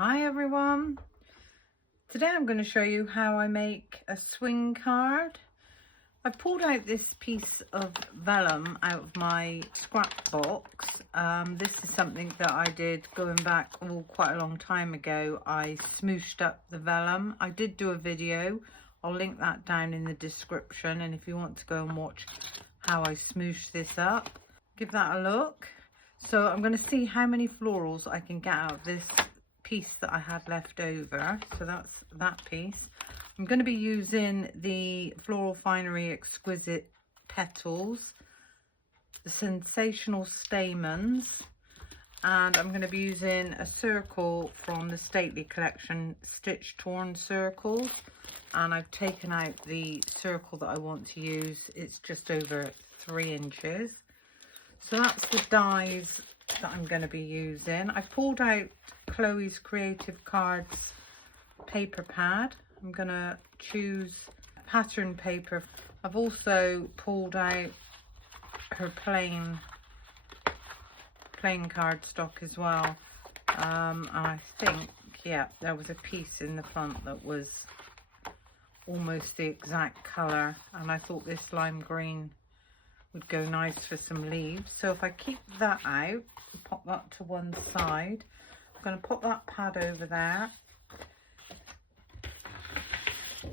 Hi everyone, today I'm going to show you how I make a swing card. I pulled out this piece of vellum out of my scrap box. This is something that I did going back quite a long time ago. I smooshed up the vellum. I did do a video, I'll link that down in the description, and if you want to go and watch how I smooshed this up, give that a look. So I'm going to see how many florals I can get out of this piece that I had left over. So that's that piece. I'm going to be using the Floral Finery Exquisite Petals, the Sensational Stamens, and I'm going to be using a circle from the Stately collection, Stitch Torn Circles, and I've taken out the circle that I want to use. It's just over 3 inches. So that's the dies that I'm going to be using. I pulled out Chloe's Creative Cards paper pad. I'm going to choose pattern paper. I've also pulled out her plain cardstock as well. And I think, yeah, there was a piece in the front that was almost the exact colour, and I thought this lime green would go nice for some leaves. So if I keep that out, pop that to one side, I'm going to pop that pad over there.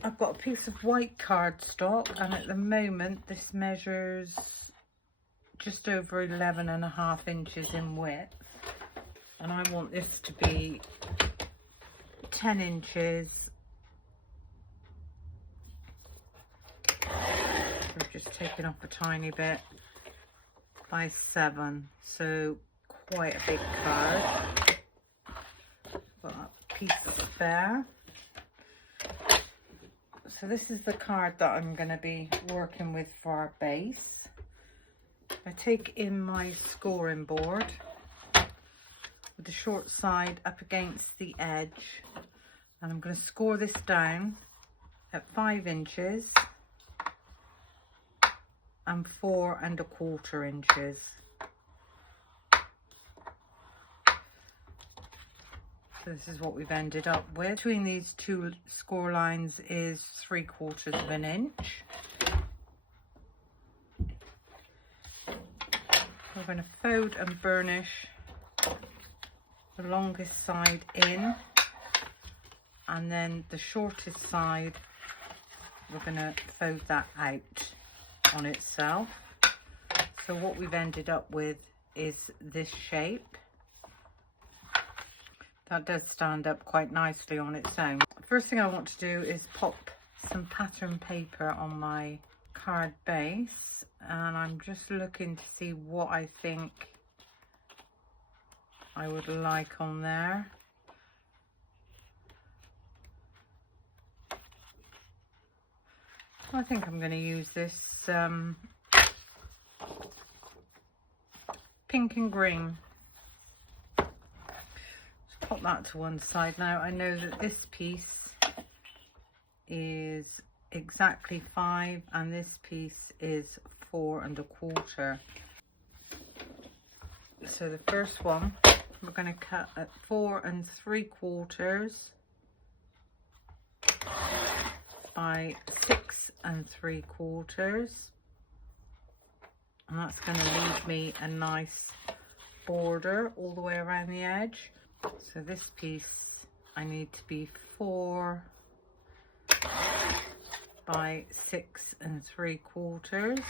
I've got a piece of white cardstock, and at the moment this measures just over 11.5 inches in width, and I want this to be 10 inches. I've just taken off a tiny bit, by 7, so quite a big card. Got that piece there. So this is the card that I'm going to be working with for our base. I take in my scoring board with the short side up against the edge, and I'm going to score this down at 5 inches and 4 1/4 inches. So this is what we've ended up with. Between these two score lines is 3/4 of an inch. We're going to fold and burnish the longest side in, and then the shortest side we're going to fold that out on itself. So what we've ended up with is this shape. That does stand up quite nicely on its own. First thing I want to do is pop some pattern paper on my card base, and I'm just looking to see what I think I would like on there. I think I'm going to use this pink and green. Just pop that to one side. Now I know that this piece is exactly 5 and this piece is 4 1/4. So the first one we're going to cut at 4 3/4 by 6 3/4, and that's going to leave me a nice border all the way around the edge. So this piece I need to be 4 by 6 3/4.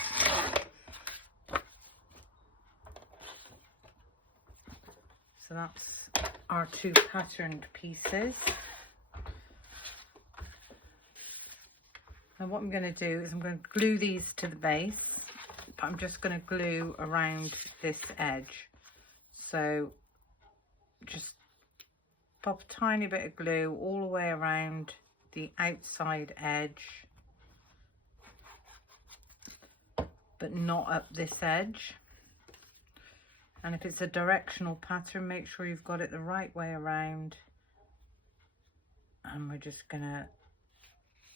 So that's our 2 patterned pieces. Now what I'm going to do is I'm going to glue these to the base, but I'm just going to glue around this edge. So just pop a tiny bit of glue all the way around the outside edge, but not up this edge. And if it's a directional pattern, make sure you've got it the right way around. And we're just going to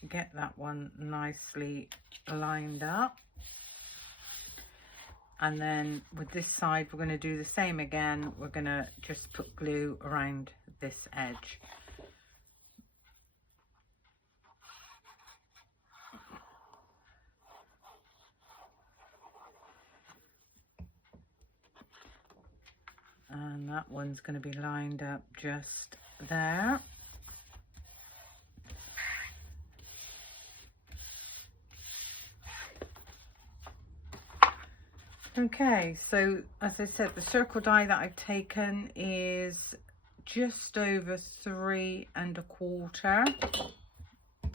get that one nicely lined up, and then with this side we're going to do the same again. We're going to just put glue around this edge. And that one's going to be lined up just there. Okay, so as I said, the circle die that I've taken is just over 3 1/4. I'm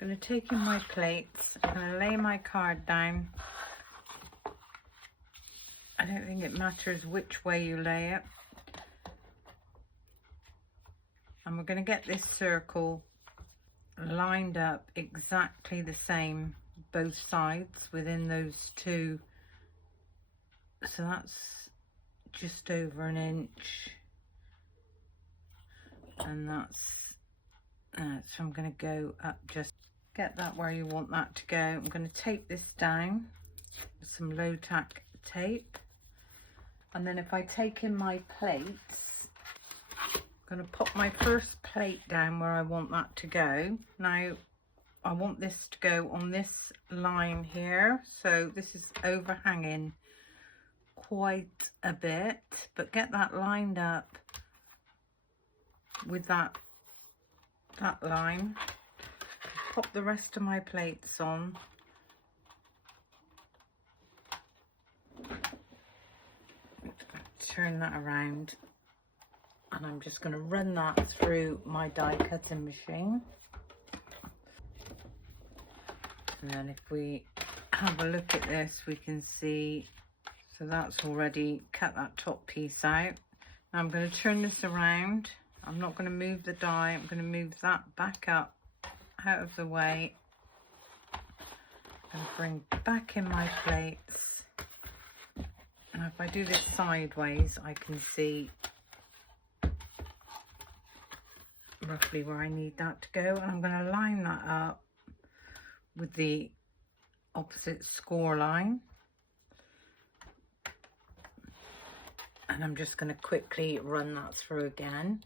going to take in my plates. I'm going to lay my card down. I don't think it matters which way you lay it. And we're going to get this circle lined up exactly the same, both sides within those two. So that's just over 1 inch. And that's, so I'm going to go up, just get that where you want that to go. I'm going to tape this down with some low tack tape. And then if I take in my plates, I'm going to pop my first plate down where I want that to go. Now, I want this to go on this line here. So this is overhanging quite a bit, but get that lined up with that line. Pop the rest of my plates on. Turn that around, and I'm just going to run that through my die cutting machine. And then if we have a look at this, we can see, so that's already cut that top piece out. Now I'm going to turn this around. I'm not going to move the die, I'm going to move that back up out of the way and bring back in my plates. And if I do this sideways, I can see roughly where I need that to go. And I'm going to line that up with the opposite score line. And I'm just going to quickly run that through again.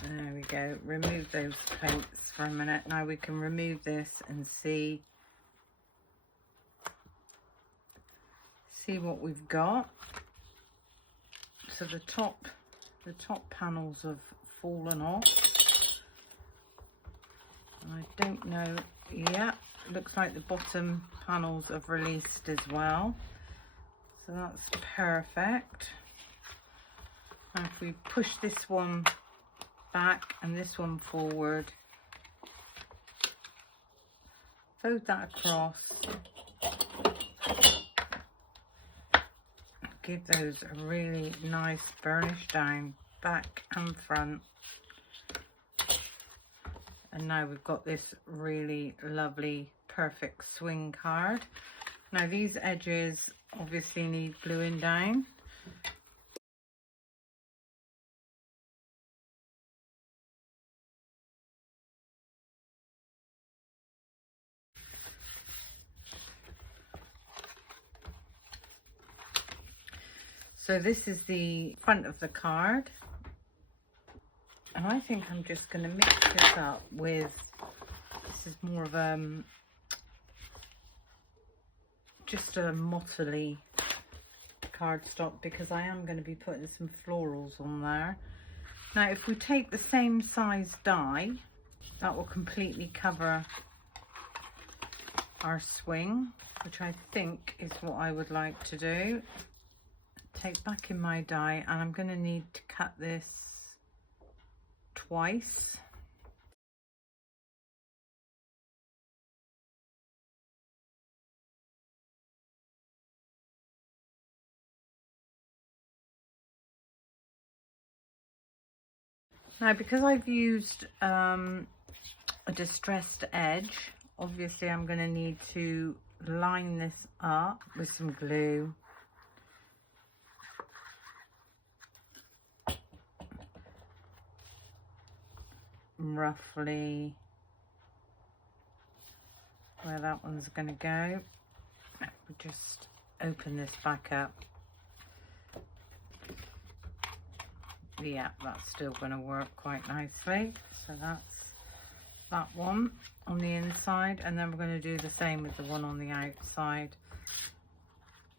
There we go. Remove those plates for a minute. Now we can remove this and see what we've got. So the top panels have fallen off. I don't know, yeah, looks like the bottom panels have released as well. So that's perfect. Now if we push this one back and this one forward, fold that across, give those a really nice burnish down back and front. And now we've got this really lovely perfect swing card. Now these edges obviously need gluing down. So this is the front of the card. And I think I'm just going to mix this up with, this is more of just a mottly cardstock, because I am going to be putting some florals on there. Now if we take the same size die, that will completely cover our swing, which I think is what I would like to do. Take back in my die, and I'm going to need to cut this twice. Now because I've used a distressed edge, obviously I'm going to need to line this up with some glue. Roughly where that one's going to go. We'll just open this back up. yeah, that's still going to work quite nicely. So that's that one on the inside, and then we're going to do the same with the one on the outside.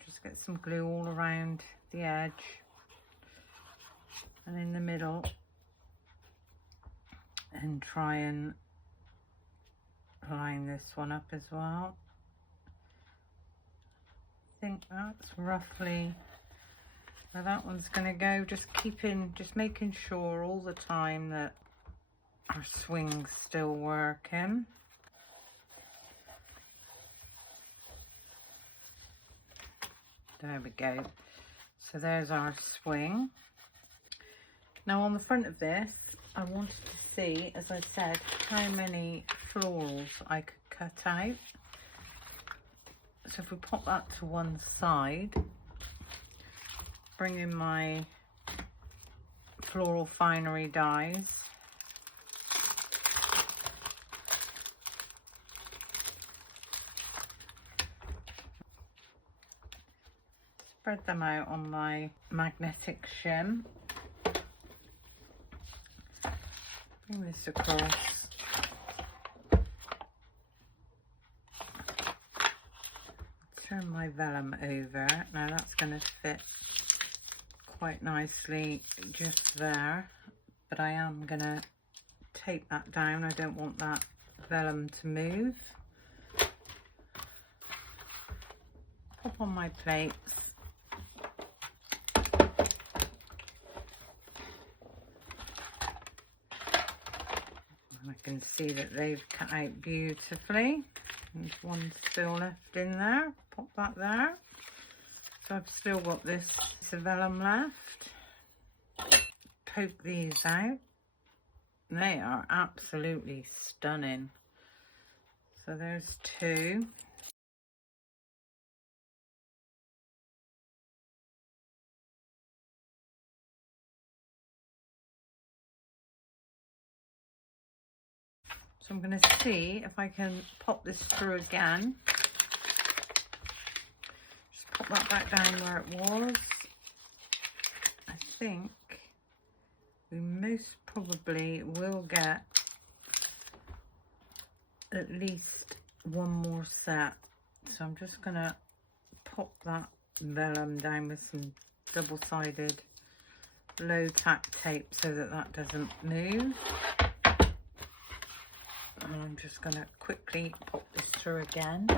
Just get some glue all around the edge and in the middle, and try and line this one up as well. I think that's roughly where that one's going to go. Just making sure all the time that our swing's still working. There we go. So there's our swing. Now on the front of this, I wanted to see, as I said, how many florals I could cut out. So if we pop that to one side, bring in my floral finery dies. Spread them out on my magnetic shim. Bring this across. Turn my vellum over. Now that's going to fit quite nicely just there, but I am going to tape that down. I don't want that vellum to move. Pop on my plates. I can see that they've cut out beautifully. There's one still left in there. Pop that there. So I've still got this piece of vellum left. Poke these out. They are absolutely stunning. So there's two. So I'm going to see if I can pop this through again. Just pop that back down where it was. I think we most probably will get at least one more set. So I'm just going to pop that vellum down with some double-sided low tack tape so that that doesn't move. And I'm just going to quickly pop this through again.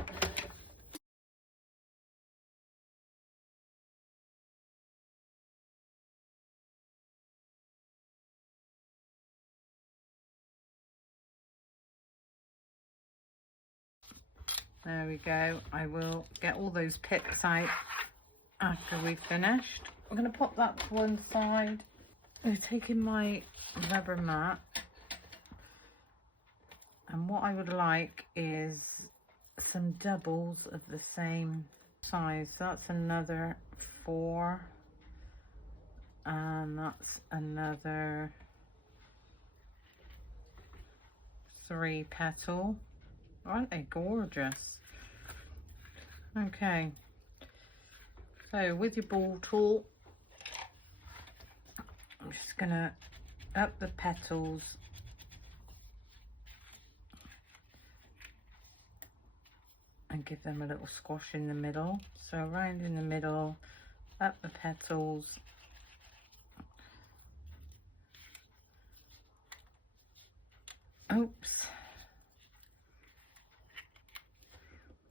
There we go. I will get all those pips out after we've finished. I'm going to pop that to one side. I'm taking my rubber mat, and what I would like is some doubles of the same size. So that's another 4, and that's another 3 petal. Aren't they gorgeous? Okay, so with your ball tool, I'm just gonna up the petals and give them a little squash in the middle. So around in the middle, up the petals, oops,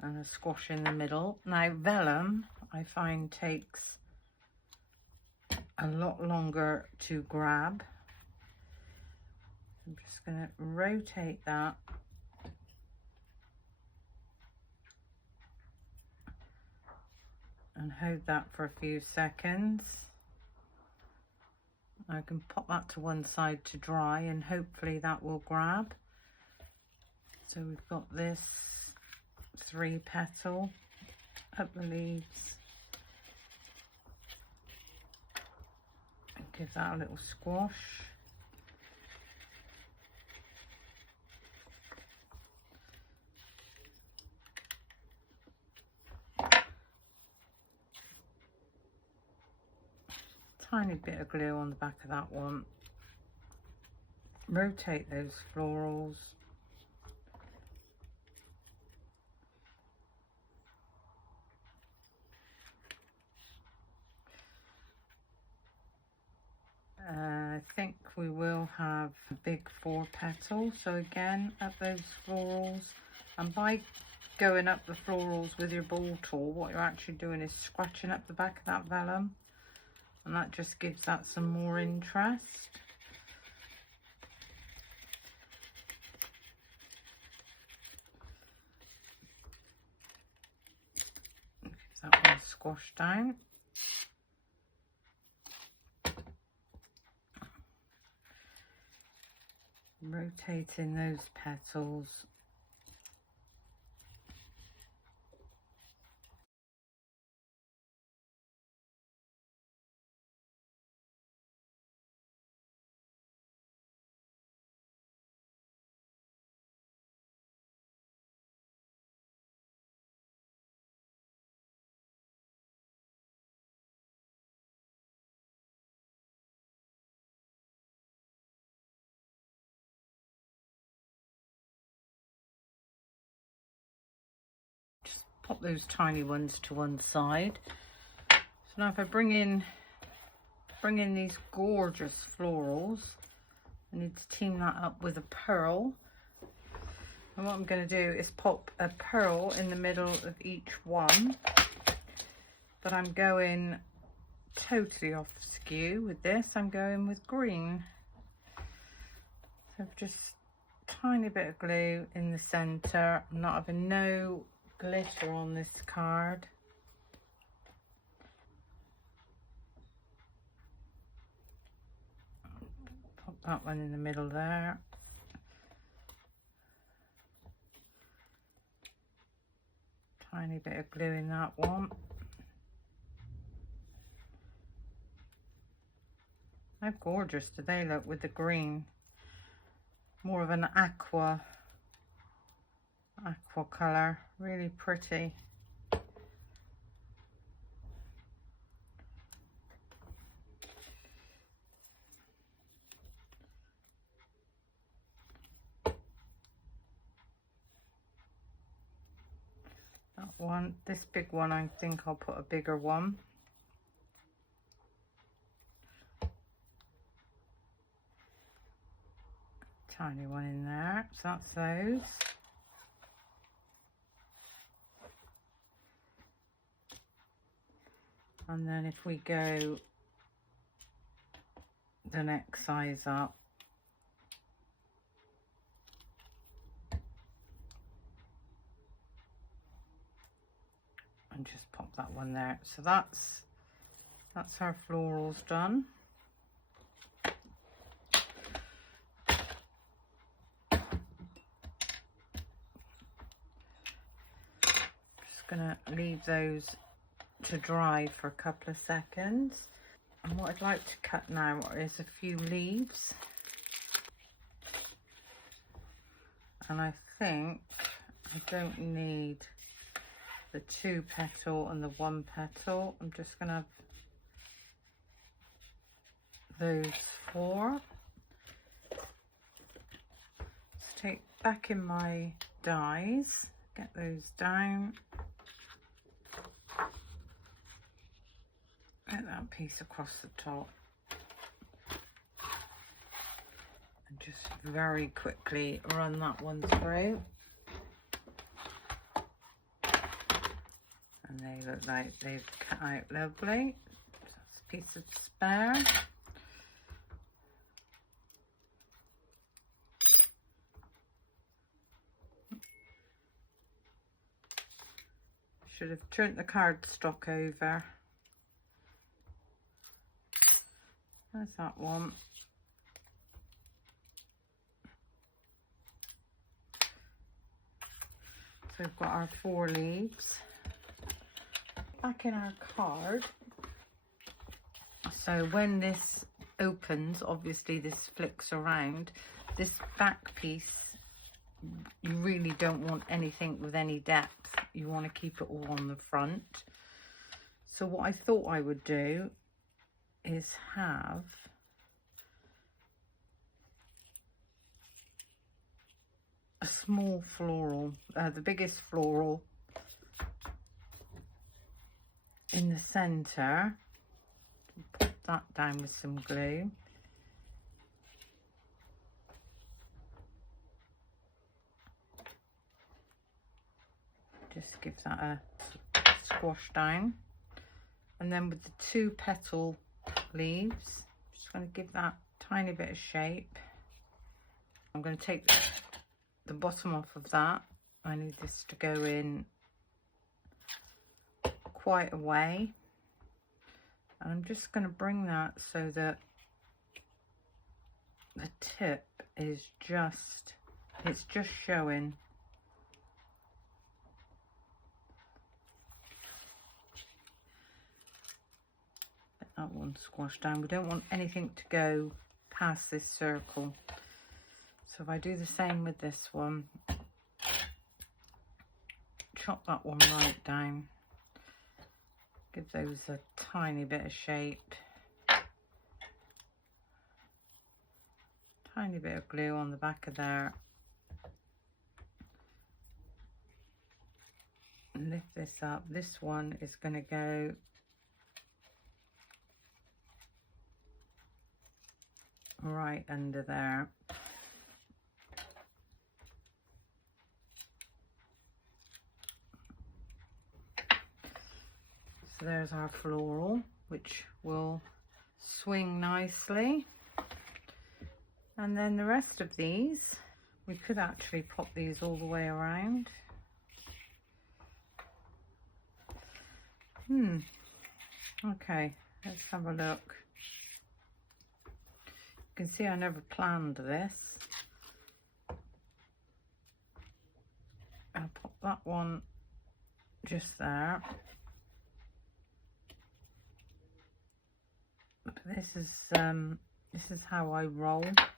and a squash in the middle. Now vellum, I find, takes a lot longer to grab. I'm just going to rotate that and hold that for a few seconds. I can pop that to one side to dry, and hopefully that will grab. So we've got this 3 petal, up the leaves, and give that a little squash. tiny bit of glue on the back of that one. Rotate those florals. I think we will have a big 4 petal, so again up those florals, and by going up the florals with your ball tool, what you're actually doing is scratching up the back of that vellum, and that just gives that some more interest. Give that one a squash down. Rotating those petals. Pop those tiny ones to one side. So now if I bring in these gorgeous florals, I need to team that up with a pearl. And what I'm going to do is pop a pearl in the middle of each one. But I'm going totally off skew with this. I'm going with green. So just tiny bit of glue in the center. I'm not having no glitter on this card. Pop that one in the middle there. Tiny bit of glue in that one. How gorgeous do they look with the green? More of an aqua colour, really pretty. That one, this big one, I think I'll put a bigger one. Tiny one in there, so that's those. And then if we go the next size up, and just pop that one there. So that's our florals done. Just gonna leave those to dry for a couple of seconds. And what I'd like to cut now is a few leaves. And I think I don't need the 2 petal and the 1 petal. I'm just gonna have those 4. Let's take back in my dies, get those down. Get that piece across the top. And just very quickly run that one through. And they look like they've cut out lovely. So that's a piece of spare. Should have turned the cardstock over. There's that one. So we've got our 4 leaves. Back in our card. So when this opens, obviously this flicks around. This back piece, you really don't want anything with any depth. You want to keep it all on the front. So what I thought I would do is have a small floral, the biggest floral in the center. Put that down with some glue. Just give that a squash down. And then with the 2 petal leaves, just going to give that tiny bit of shape. I'm going to take the bottom off of that. I need this to go in quite a way. And I'm just going to bring that so that the tip is just, it's just showing. That one squashed down. We don't want anything to go past this circle. So if I do the same with this one, chop that one right down, give those a tiny bit of shape, tiny bit of glue on the back of there, and lift this up. This one is going to go right under there. So there's our floral, which will swing nicely. And then the rest of these, we could actually pop these all the way around. Okay, let's have a look. You can see I never planned this. I'll pop that one just there. This is how I roll. I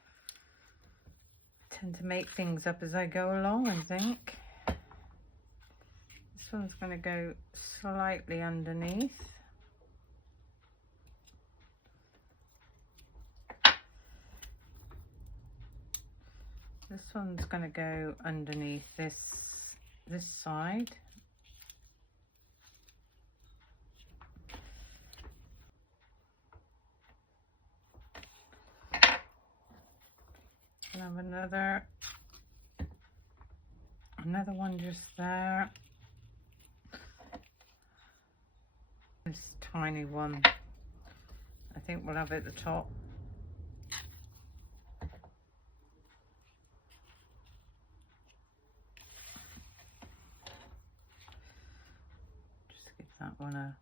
tend to make things up as I go along, I think. This one's going to go slightly underneath. This one's going to go underneath this side. And have another one just there. This tiny one, I think we'll have at the top. Just give that one a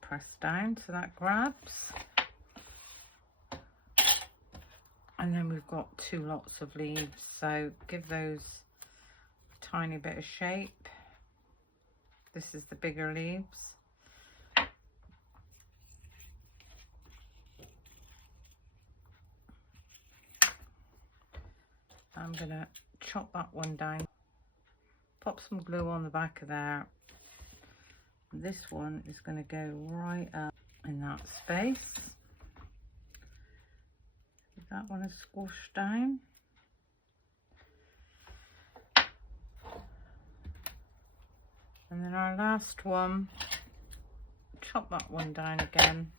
press down so that grabs. And then we've got 2 lots of leaves, so give those a tiny bit of shape. This is the bigger leaves. I'm going to chop that one down, pop some glue on the back of there. This one is going to go right up in that space. That one is squashed down. And then our last one, chop that one down again.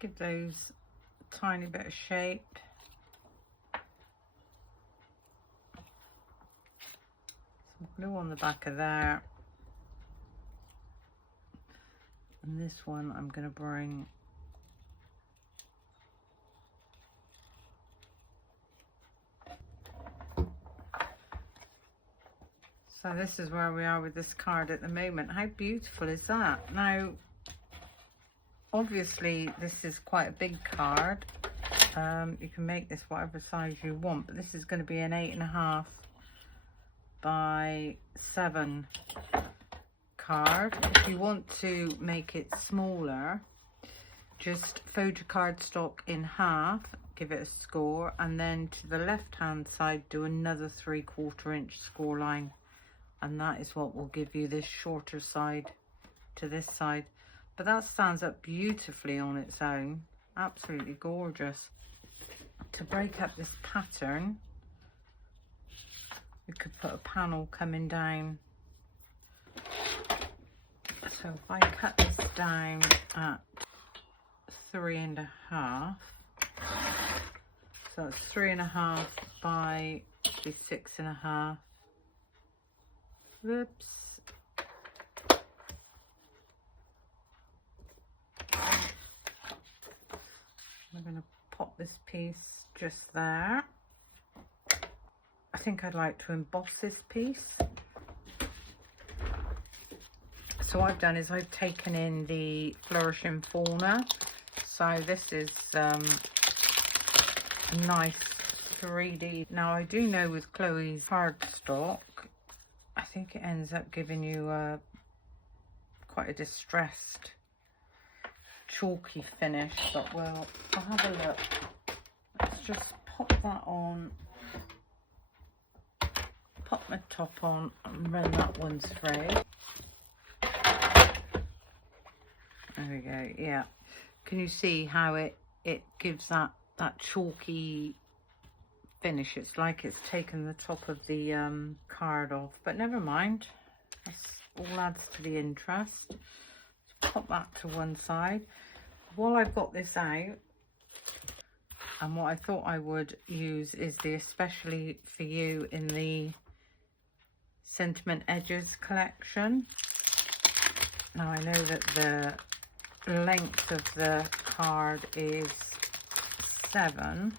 Give those a tiny bit of shape. Some glue on the back of there. And this one I'm going to bring so this is where we are with this card at the moment. How beautiful is that? Now, obviously, this is quite a big card. You can make this whatever size you want, but this is going to be an 8.5 by 7 card. If you want to make it smaller, just fold your cardstock in half, give it a score, and then to the left hand side do another 3/4 inch score line. And that is what will give you this shorter side to this side. but that stands up beautifully on its own. Absolutely gorgeous. To break up this pattern, we could put a panel coming down. So if I cut this down at 3.5, so it's 3.5 by 6.5. Whoops. I'm going to pop this piece just there. I think I'd like to emboss this piece. So what I've done is I've taken in the Flourishing Fauna. So this is a nice 3D. Now I do know with Chloe's cardstock, I think it ends up giving you quite a distressed chalky finish, but I'll have a look. Let's just pop that on, pop my top on and run that one through. There we go. Yeah, can you see how it gives that chalky finish? It's like it's taken the top of the card off, but never mind, that's all adds to the interest. Let's pop that to one side. While I've got this out, and what I thought I would use is the Especially For You in the Sentiment Edges collection. Now I know that the length of the card is 7,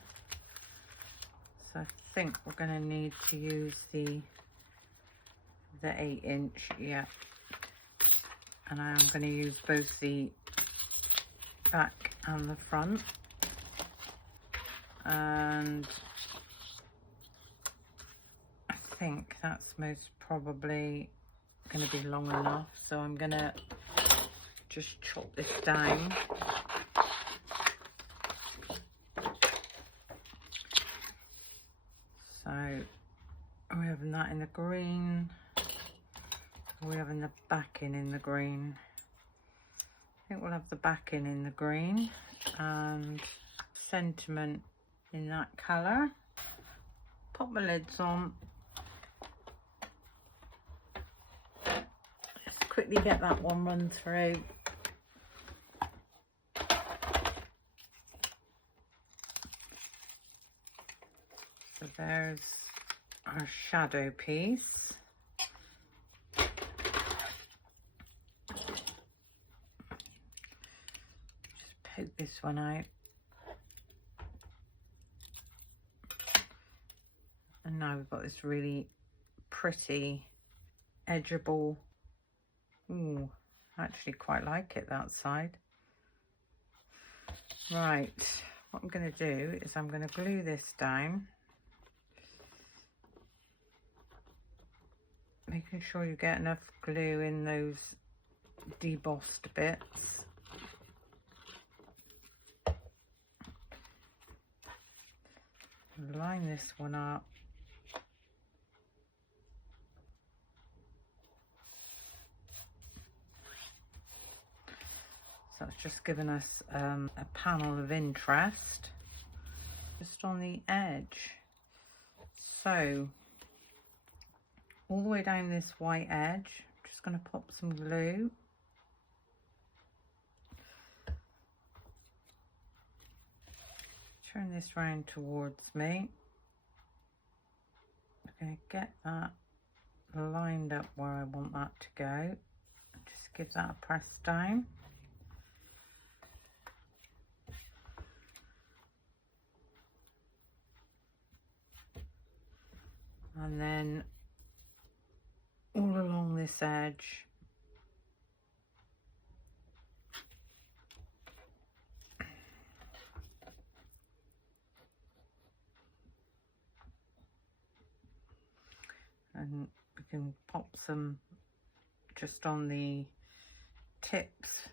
so I think we're going to need to use the 8-inch, yeah, and I am going to use both the back and the front, and I think that's most probably going to be long enough, so I'm going to just chop this down. So are we having that in the green? Are we having the backing in the green? I think we'll have the backing in the green and sentiment in that colour. Pop my lids on. Just quickly get that one run through. So there's our shadow piece. Just poke this one out. And now we've got this really pretty edgeable. Ooh, I actually quite like it that side. Right, what I'm going to do is I'm going to glue this down. Making sure you get enough glue in those debossed bits. Line this one up. So it's just given us a panel of interest just on the edge. So all the way down this white edge, I'm just going to pop some glue. Turn this round towards me. I'm going to get that lined up where I want that to go. Just give that a press down. And then all along this edge, and we can pop some just on the tips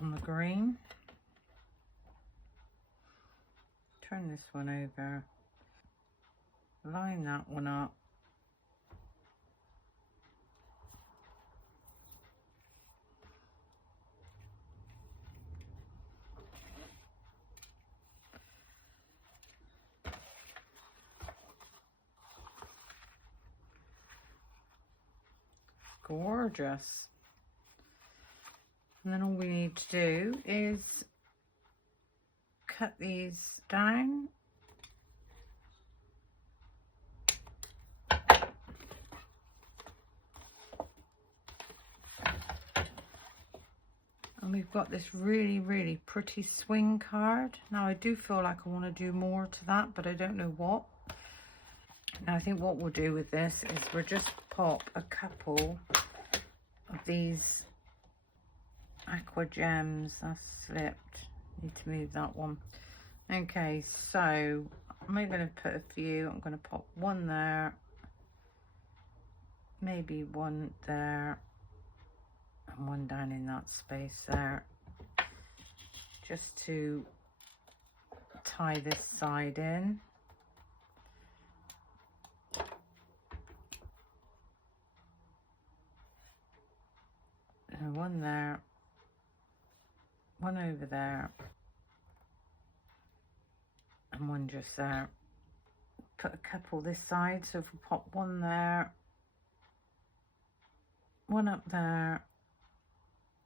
on the green. Turn this one over, line that one up, gorgeous. And then all we need to do is cut these down. And we've got this really, really pretty swing card. Now I do feel like I want to do more to that, but I don't know what. Now I think what we'll do with this is we'll just pop a couple of these aqua gems. That's slipped. Need to move that one. Okay, so I'm going to put a few. I'm going to pop one there, maybe one there, and one down in that space there, just to tie this side in. And one there, one over there, and one just there. Put a couple this side, so if we pop one there, one up there,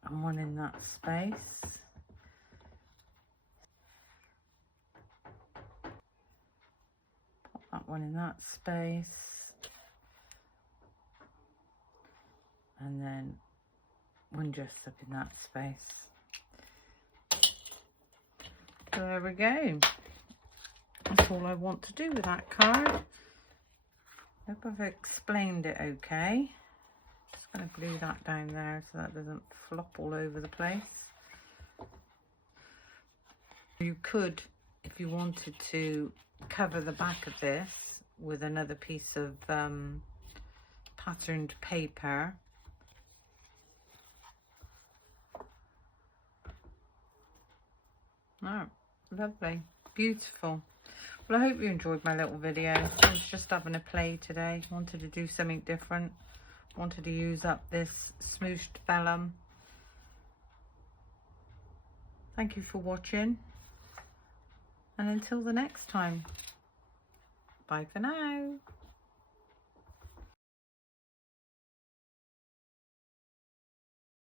and one in that space. Pop that one in that space, and then one just up in that space. So there we go. That's all I want to do with that card. Hope I've explained it okay. Just going to glue that down there so that doesn't flop all over the place. You could, if you wanted to, cover the back of this with another piece of patterned paper. Oh, lovely, beautiful. Well, I hope you enjoyed my little video. I was just having a play today. Wanted to do something different. Wanted to use up this smooshed vellum. Thank you for watching. And until the next time, bye for now.